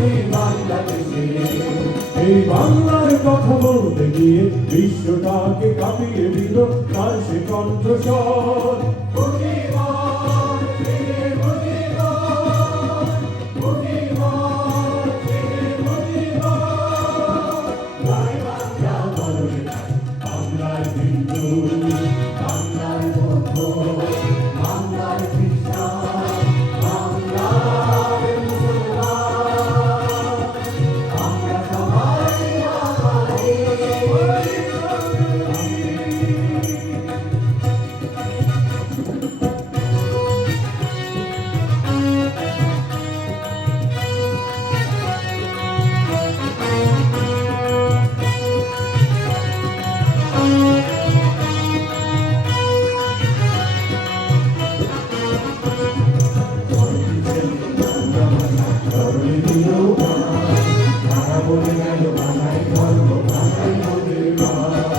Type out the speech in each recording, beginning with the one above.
নেই বাংলাদেশে। এই বাংলার কথা বলতে গিয়ে বিশ্বটাকে কাঁপিয়ে দিল তার সে কণ্ঠস্বর। বাংলার হিন্দু, বাংলার বৌদ্ধ, বাংলার খ্রিস্টান, বাংলার মুসলমান, আমরা সবাই বাঙালি। বলে গেল ভাষাই ধর্ম, ভাষাই মোদের গান।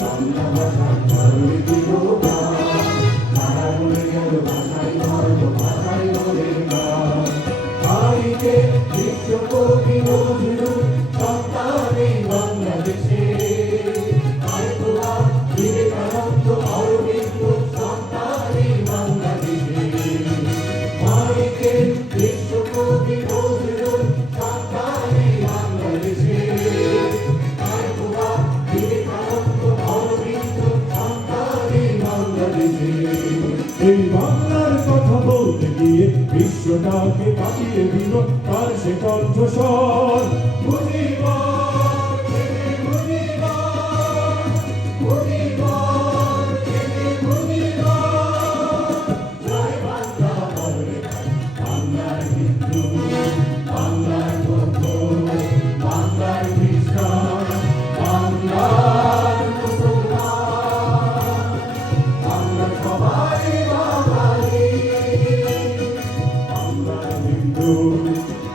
বাংলা ভাষা ধর্মে দিল গান। তারা বলে গেল ভাষাই ধর্ম, ভাষাই মোদের গান। আইকে বিশ্বকবি নজরুল সন্তান এই বাংলাদেশে। আইকুয়া বিবেকানন্দ অরবিন্দ সন্তান এই বাংলাদেশে। আইকে বিশ্বকবি নজরুল সন্তান এই বাংলাদেশে। আইকুয়া বিবেকানন্দ অরবিন্দ সন্তান এই বাংলাদেশে। এই বাংলার কথা বলতে গিয়ে বিশ্বটাকে কাঁপিয়ে দিল তার সে কণ্ঠস্বর। মুজিবর ছেলে মুজিবর, মুজিবর ছেলে মুজিবর। জয় বাংলা বলে বাংলার হিন্দু, বাংলার বৌদ্ধ, বাংলার খ্রিস্টান, বাংলার মুসলমান, আমরা সবাই বাঙালি। বাংলার হিন্দু,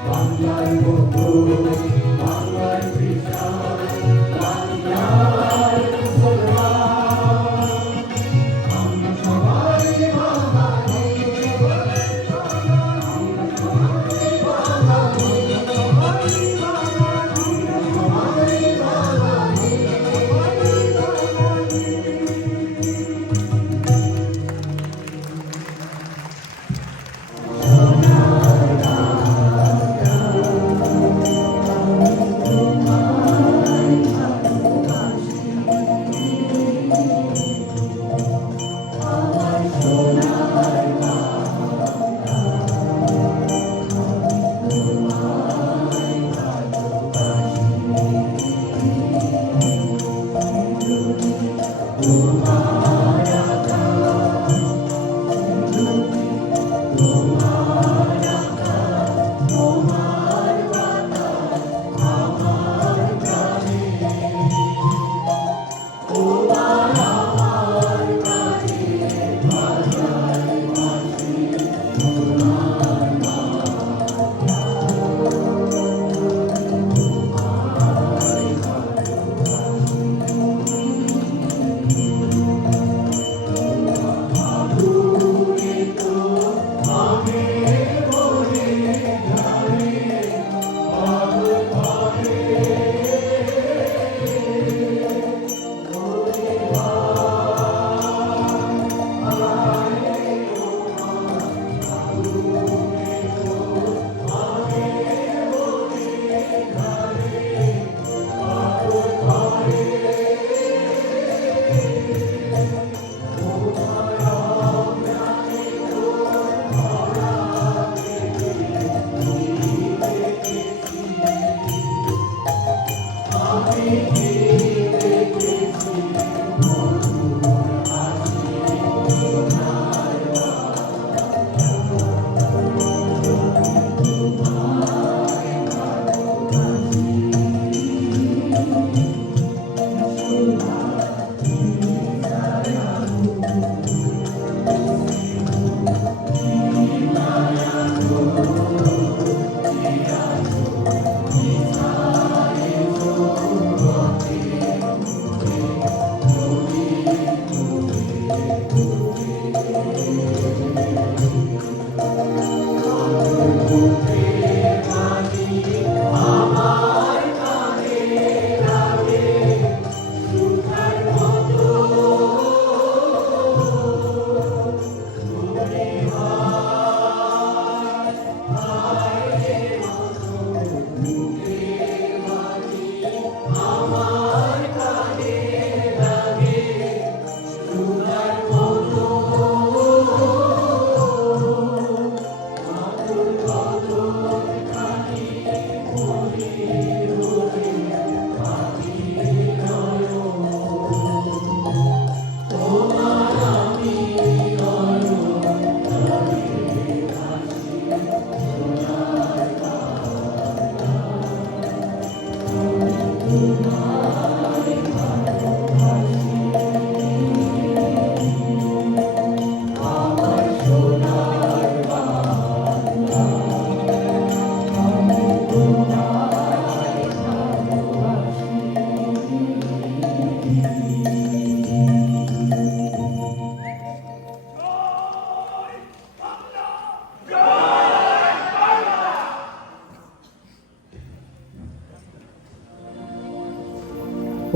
বাংলার বৌদ্ধ, বাংলার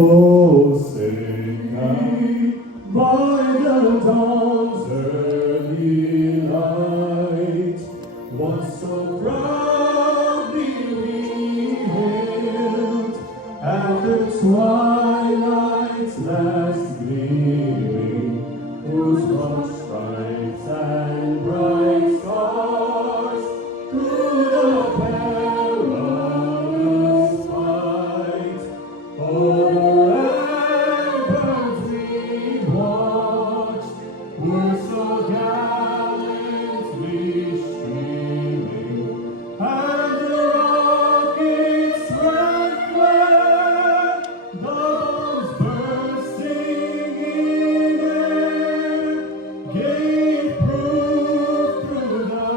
Oh, sing by the dawn's early light, once so proudly we hailed, at the twilight's last gleaming, whose broad stripes and bright stars through the perilous fight, o'er the ramparts we watched, were so gallantly streaming, and the rockets sprang flare, the bombs bursting in air, gave proof through the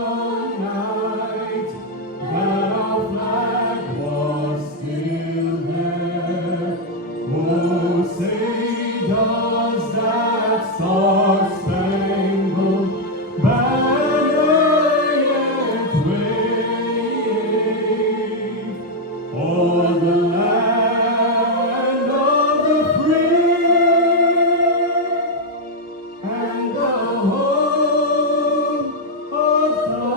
night that our flag was still there. Oh, say does that star-spangled banner yet wave o'er the land of the free and the home of the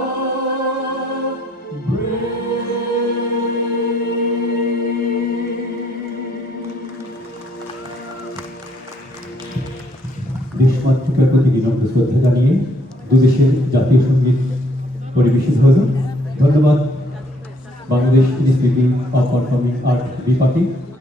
দেশমাতৃকার প্রতি বিনম্র শ্রদ্ধা জানিয়ে দুদেশের জাতীয় সঙ্গীত পরিবেশিত হল। ধন্যবাদ Bangladesh institute of performing art বিপাকে।